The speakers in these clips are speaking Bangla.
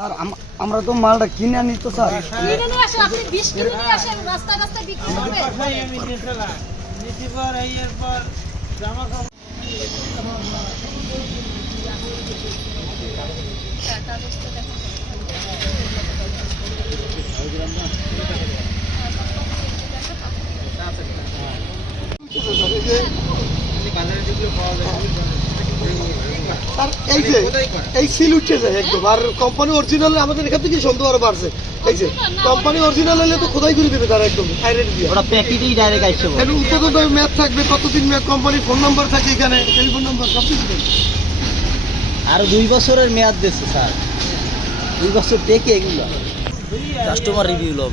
স্যার আমরা তো মালটা কিনে আনি তো স্যার। কিনে নিয়ে আসেন আপনি বিষ কিনে নিয়ে আসেন রাস্তায় রাস্তায় বিক্রি করবেন। কাগজটা দেখেন। আর এই যে এই সিল উঠছে যায় একদম। আর কোম্পানি অরিজিনাল আমাদের এখান থেকে সন্দেহ আরও বাড়ছে। এই যে কোম্পানি অরিজিনাল হলে তো খোদাই করে দেবে তারা একদম হাইরেট দিয়ে। ওটা প্যাকেটেই ডাইরেক্ট আসছে ম্যাপ থাকবে কতদিন ম্যাপ কোম্পানির ফোন নাম্বার থাকে এখানে টেলিফোন নাম্বার সব কিছু থাকবে। দুই বছরের মেয়াদ দিচ্ছে স্যার। দুই বছর টেকে এগুলো। কাস্টমার রিভিউ লোক।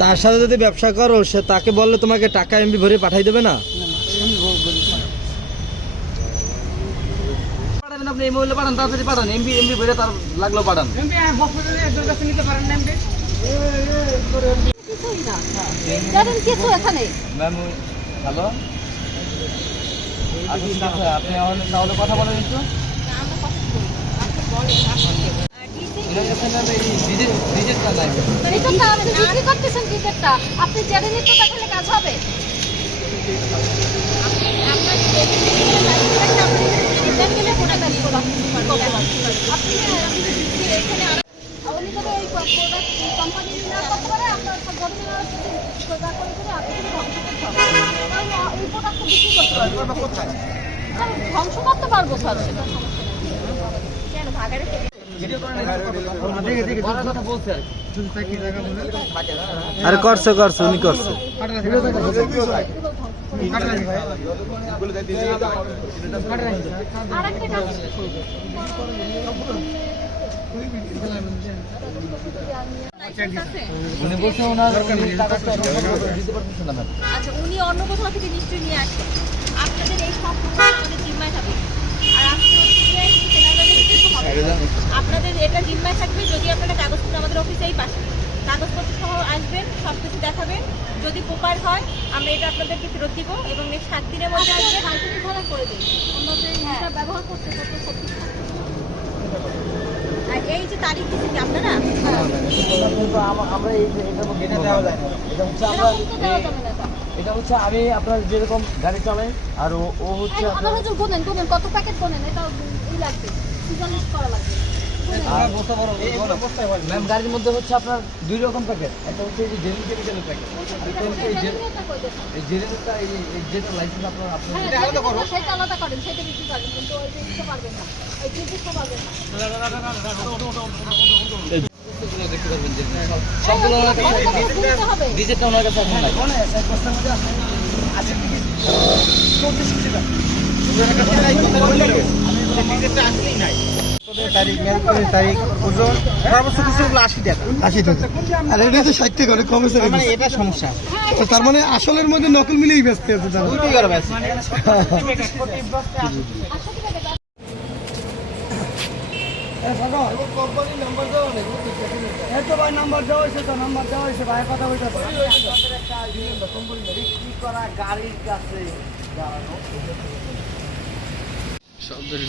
তার সাথে যদি ব্যবসা করো সে তাকে বললে তোমাকে টাকা এমবি ভরে পাঠাই দেবে না? আপনি এই পাঠান তাড়াতাড়ি পাঠান এমবি এমবি ভরে তার লাগল পাঠান। কিছুই না জানেন কিছু এখানে? Ma'am hello? আপনি আপনি তাহলে কথা বলেন একটু ডিজিটটা নাই এটা তো আপনি বিক্রি করতেছেন টিকিটটা আপনি জেনে নিতে দেখালে কাজ হবে ধ্বংস করতে পারব স্যার, সেটা সমস্যা কেন ভাগাড়ে আর আরে করছে করছে। উনি করছে আর একটা কাজ উনি বলছে ওনার আচ্ছা উনি অন্য কোথাও থেকে নিশ্চয়ই নিয়ে আসছেন আপনাদের এই সব আমাদের জিম্মায় থাকবে আর আজকে হচ্ছে গিয়ে কেনাকাটা কিছু হবে না। আপনাদের এটা জিম্মায় থাকবে যদি আপনারা অফিসেই পাঠান কাগজপত্র সহ আসবেন সব কিছু দেখাবেন। যদি প্রপার হয় আমরা এটা আপনাদেরকে ফেরত দিব এবং নেক্সট সাত দিনের মধ্যে আসবে হালকা ধরা করে দিন আমাদের এটা ব্যবহার করতে করতে সব কিছু আর এই যে তারিখ দিচ্ছেন আপনারা? আমরা এই এটা দেওয়া যায় না। এটা হচ্ছে আমরা এটা। হচ্ছে আমি আপনার যেরকম গাড়ি চালাই আর ও ও হচ্ছে এই কত প্যাকেট গুনেন এটা লাগবে করা লাগবে। ম্যাম গাড়ির মধ্যে হচ্ছে আপনার দুই রকম প্যাকেট একটা হচ্ছে এই যে জেলি কেমিক্যালের প্যাকেট এটা হচ্ছে জেনুইনটা কই এই জেলিটা এই এই যেটা লাইসেন্স আপনার আপনার হ্যাঁ, জেনুইনটা সেটা আলাদা করেন, সেটা বিক্রি করেন, কিন্তু ওই যে পারবেন না। ওই নির্দিষ্ট পারবেন না। দেখতে পারবেন যে সবগুলো ওনার কাছে ওটা তো কিনতে হবে। ডিজেটটা ওনার কাছে এখন নাই আশি টাকা। আর এটা হচ্ছে ষাট টাকা অনেক কমে স্যার এটা সমস্যা। তার মানে আসলের মধ্যে নকল মিলেই ব্যস্ত আছে তারা। দুইটাই করে ব্যাস আটশো টাকা দেবে। নাম্বার দেওয়া হয়েছে তো নাম্বার দেওয়া হয়েছে কথা বলতে বিক্রি করা গাড়ির কাছে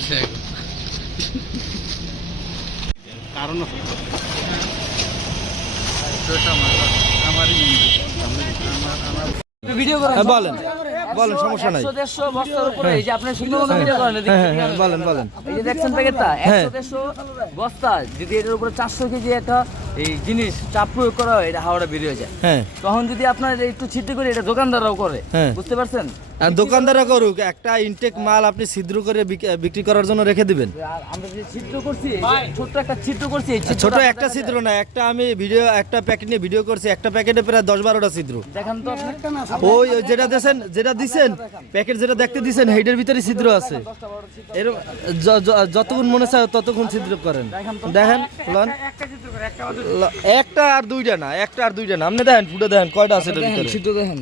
ভিডিও হ্যাঁ, বলেন। বলেন সমস্যা নাই। বস্তার উপরে এই যে আপনি ভিডিও করেন এদিক হ্যাঁ হ্যাঁ বলেন বলেন। এই যে দেখছেন প্যাকেটটা। একশো দেড়শো বস্তা। যদি এটার উপরে চারশো কেজি একটা এই জিনিস চাপ প্রয়োগ করা হয় এটা হাওড়া বেরিয়ে যায়। হ্যাঁ। তখন যদি আপনার একটু ছিদ্র করে এটা দোকানদাররাও করে। হ্যাঁ। বুঝতে পারছেন? আর দোকানদাররা করুক একটা ইনটেক মাল আপনি ছিদ্র করে বিক- বিক্রি করার জন্য রেখে দিবেন। আর আমরা যে ছিদ্র করছি ছোট্ট একটা ছিদ্র করছি ছোট একটা ছিদ্র না একটা আমি ভিডিও একটা প্যাকেট নিয়ে ভিডিও করছি একটা প্যাকেটে প্রায় দশ বারোটা ছিদ্র। দেখান তো ওই ওই যেটা দিয়েছেন যেটা দিছেন প্যাকেট যেটা দেখতে দিছেন হেইডের ভিতরে ছিদ্র আছে। য- যতক্ষণ মনে চায় ততক্ষণ ছিদ্র করেন। দেখেন লন। ল- একটা আর দুইটা না একটা আর দুইটা না। আপনি দেখেন ফুটে দেখেন কয়টা আছে ভিতরে? দেখেন।